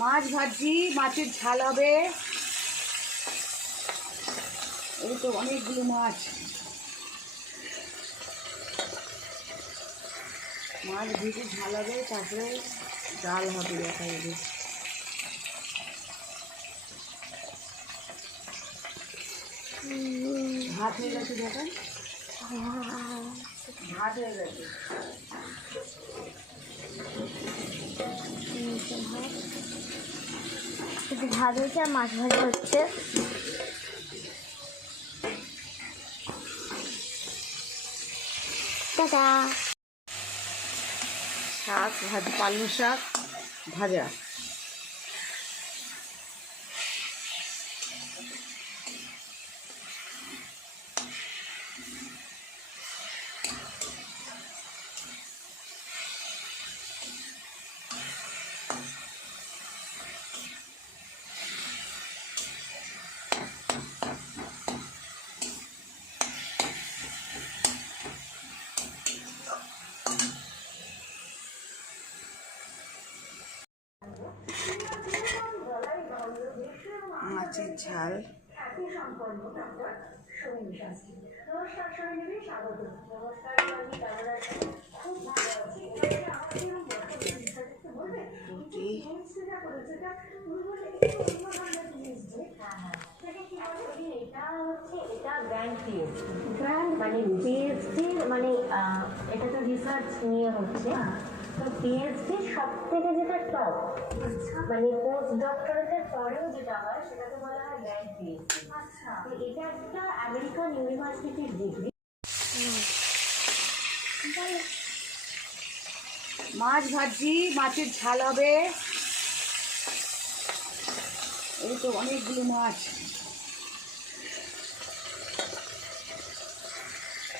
মাছ ভাজি, মাছের ঝাল হবে। এই তো অনেকগুলো মাছ, মাছ ভেজে ঝাল হবে, তারপরে ডাল হবে। দেখা যাবে ভাত হয়ে গেছে, দেখেন ভাত হয়ে গেছে। ভাত হচ্ছে আর মাছ ভাজা হচ্ছে। টাটা। শাক ভাজি, পালং শাক ভাজা। মাছের ঝাল। রুটি। মানে পিএইচডি মানে এটা তো রিসার্চ নিয়ে হচ্ছে। তো পিএইচডি সব থেকে যেটা টপ, মানে পোস্ট ডক্টরেটের পরেও যেটা হয় সেটাকে বলা হয় গ্র্যান্ড পিএইচডি। আচ্ছা, তো এটা একটা আমেরিকান ইউনিভার্সিটির ডিগ্রি। মাছ ভাজি, মাছের ঝাল হবে। এই তো অনেকগুলো মাছ,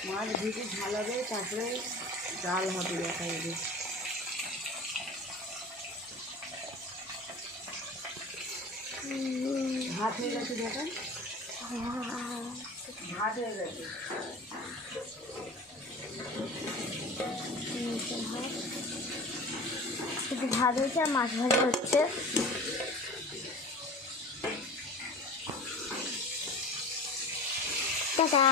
মাছ ভেজে ঝাল হবে, তারপরে ডাল হবে। দেখা যাবে ভাত হয়ে গেছে, দেখেন ভাত হয়ে গেছে। ভাত হচ্ছে আর মাছ ভাজা হচ্ছে। টাটা।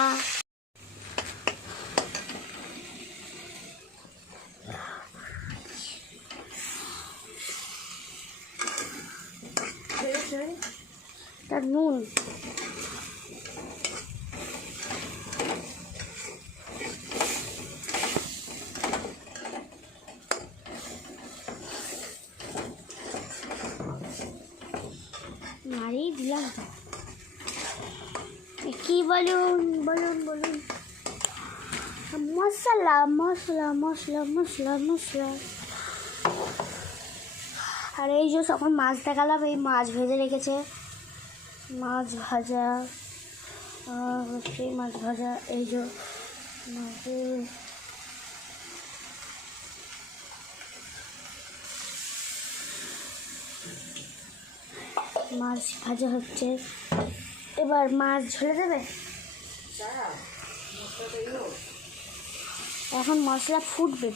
তার নুন। মারিয়ে দিলাম তো। কি বলুন বলুন বলুন? মশলা মশলা মশলা মশলা মশলা। আর এই যে তখন মাছ দেখালাম, এই মাছ ভেজে রেখেছে। মাছ ভাজা, সেই মাছ ভাজা। এই যে মাছ ভাজা হচ্ছে। এবার মাছ ঝোলে দেবে। এখন মশলা ফুটবে,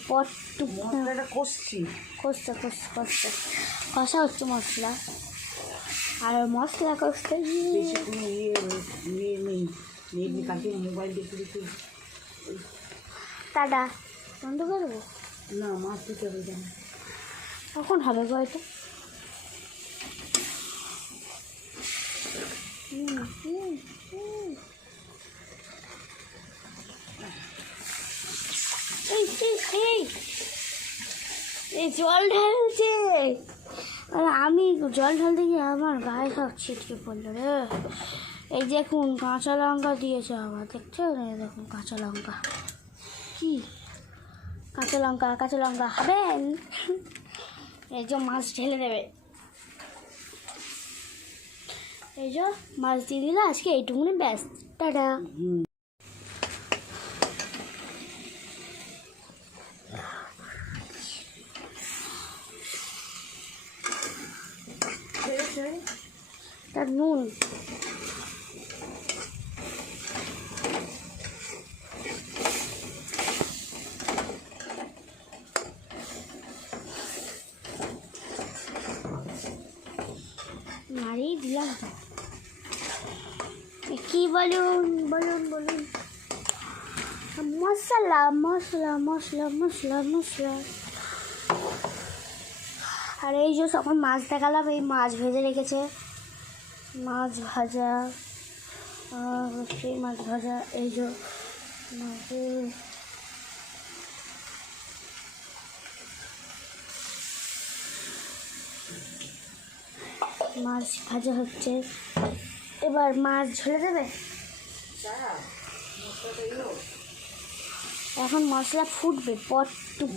মশলাটা কষছি, কষতে কষতে কষতে কষা হচ্ছে মশলা। আর মশলা কষতে বেশি কোনো ইয়ে নেই। মেয়ে কালকে মোবাইল দেখে দেখে। টাটা বন্ধ করে দেবো। না, মাছ দিতে হবে কেন? কখন হবে গো এটা? এই জল ঢালছে, আর আমি জল ঢালতে গিয়ে আমার গায়ে সব ছিটকে পড়লো রে। এই দেখুন কাঁচা লঙ্কা দিয়েছে আবার, দেখছেন? এই দেখুন কাঁচা লঙ্কা। কি কাঁচা লঙ্কা? কাঁচা লঙ্কা খাবেন? এই যে মাছ ঢেলে দেবে। এই যে মাছ দিয়ে দিলে আজকে এইটুকুনি, ব্যাস, টাটা। তার নুন। দিলাম তো। কি বলুন বলুন বলুন? মশলা মশলা মশলা মশলা মশলা। আর এই যে তখন মাছ দেখালাম, এই মাছ ভেজে রেখেছে, মাছ ভাজা, সেই মাছ ভাজা, এই যে মাছের মাছ ভাজা হচ্ছে। এবার মাছ ঝোলে দেবে। এখন মশলা ফুটবে,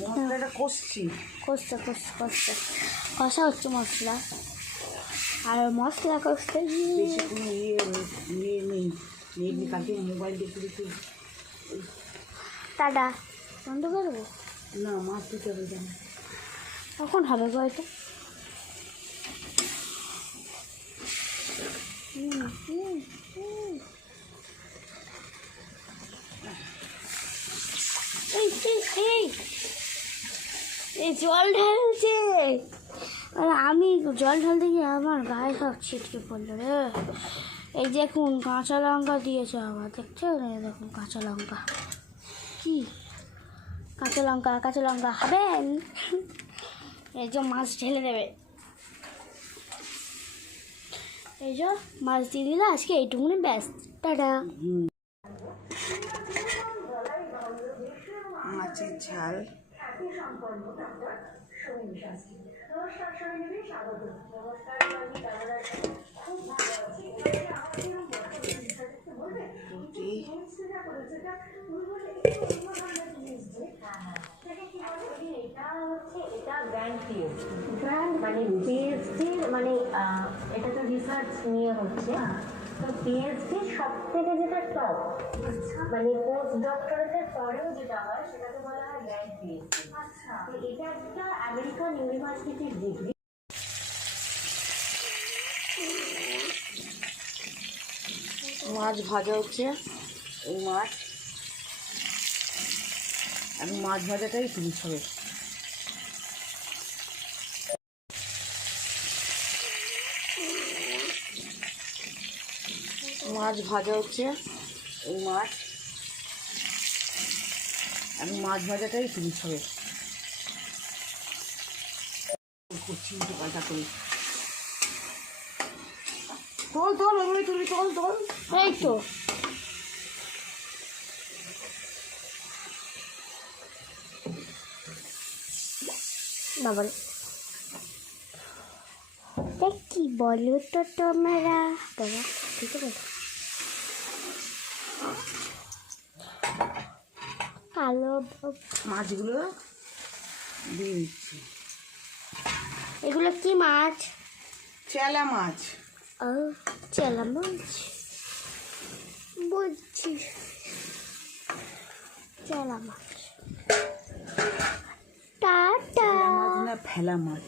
মশলাটা কষছি। কষতে কষতে কষতে কষা হচ্ছে মশলা। আর মশলা কষতে বেশি কোনো ইয়ে নেই। মেয়ে কালকে মোবাইল দেখতে দেখতে টাটা বন্ধ করে দেবো। না, মাছ দিতে হবে কেন? কখন হবে গো এটা? এই জল ঢালছে, আর আমি জল ঢালতে গিয়ে আমার গায়ে সব ছিটকে পড়লো রে। এই দেখুন কাঁচা লঙ্কা দিয়েছে আবার, দেখছেন? এই দেখুন কাঁচা লঙ্কা। কি কাঁচা লঙ্কা? কাঁচা লঙ্কা খাবেন? এই যে মাছ ঢেলে দেবে। এই যে মাছ দিয়ে দিলে আজকে এইটুকুনি ব্যাস, টাটা। মাছের ঝাল। রুটি। এটা গ্র্যান্ড পিএইচডি, মানে পিএইচডির মানে এটা তো রিসার্চ নিয়ে হচ্ছে। তো পিএইচডির সব থেকে যেটা টপ, মানে পোস্ট ডক্টরেটের পরেও যেটা হয় সেটাকে বলা হয় গ্র্যান্ড পিএইচডি। আচ্ছা, তো এটা একটা আমেরিকান ইউনিভার্সিটির ডিগ্রি। মাছ ভাজা হচ্ছে। এই মাছ, আমি মাছ ভাজাটাই ফিনিশ হবে। মাছ ভাজা হচ্ছে। এই মাছ, আমি মাছ ভাজাটাই ফিনিশ হবে। করছি উল্টো পাল্টা করি। তোল তোল, ওগুলো তুলি, তোল তোল। এই তো বাবা, কি বলো তো তোমরা? বাবা ঠিক আছে, কালো মাছগুলো দিয়ে দিচ্ছি। এগুলো কি মাছ? চেলা মাছ। ও চেলা মাছ, বুঝছি, চেলা মাছ। টাটা না, ফেলা মাছ।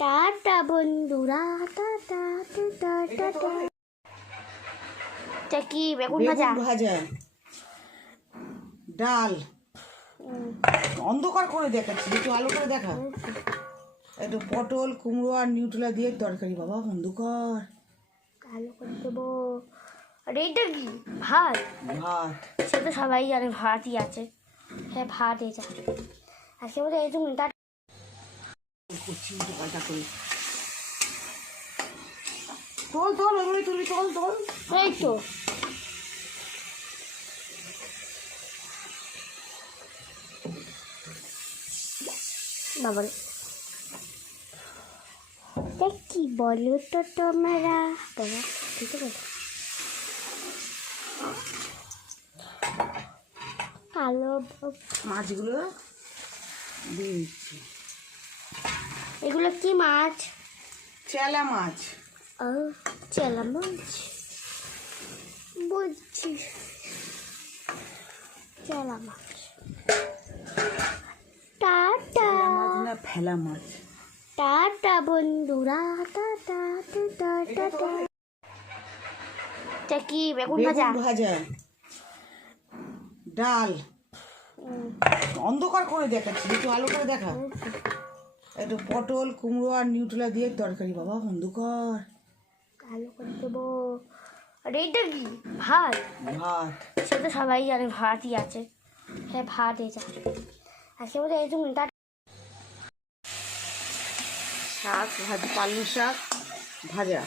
টাটা বন্ধুরা, টাটা টাটা টাটা। এটা কি বেগুন ভাজা? বেগুন ভাজা, ডাল। অন্ধকার করে দেখাচ্ছি, একটু আলো করে দেখা। একটু পটল, কুমড়ো আর নিউট্রেলা দিয়ে তরকারি। বাবা অন্ধকার। ভালো করে দেবো। আর এইটা কি? ভাত? ভাত। সে তো সবাই জানে ভাতই আছে। হ্যাঁ ভাত এটা। আজকে বলতে এই তুমি করছি উল্টো পাল্টা করি। তোল তোল, ওগুলো তুলি, তোল তোল। এই তো বাবা, কি বলো তো তোমরা? বাবা ঠিক আছে, কালো মাছগুলো দিয়ে দিচ্ছি। এগুলো কি মাছ? চেলা মাছ। ও চেলা মাছ, বুঝছি, চেলা মাছ। টাটা না, ফেলা মাছ। টাটা বন্ধুরা, টাটা টাটা টাটা। এটা কি বেগুন ভাজা? বেগুন ভাজা, ডাল। অন্ধকার করে দেখাচ্ছি, একটু আলো করে দেখা। একটু পটল, কুমড়ো আর নিউট্রেলা দিয়ে তরকারি। বাবা অন্ধকার। ভালো করে দেবো। আর এইটা কি ভাত? ভাত। সে তো সবাই জানে ভাতই আছে। হ্যাঁ ভাত এটা আজকে বোধহয় এই তুমি শাক ভাজি, পালং শাক ভাজা।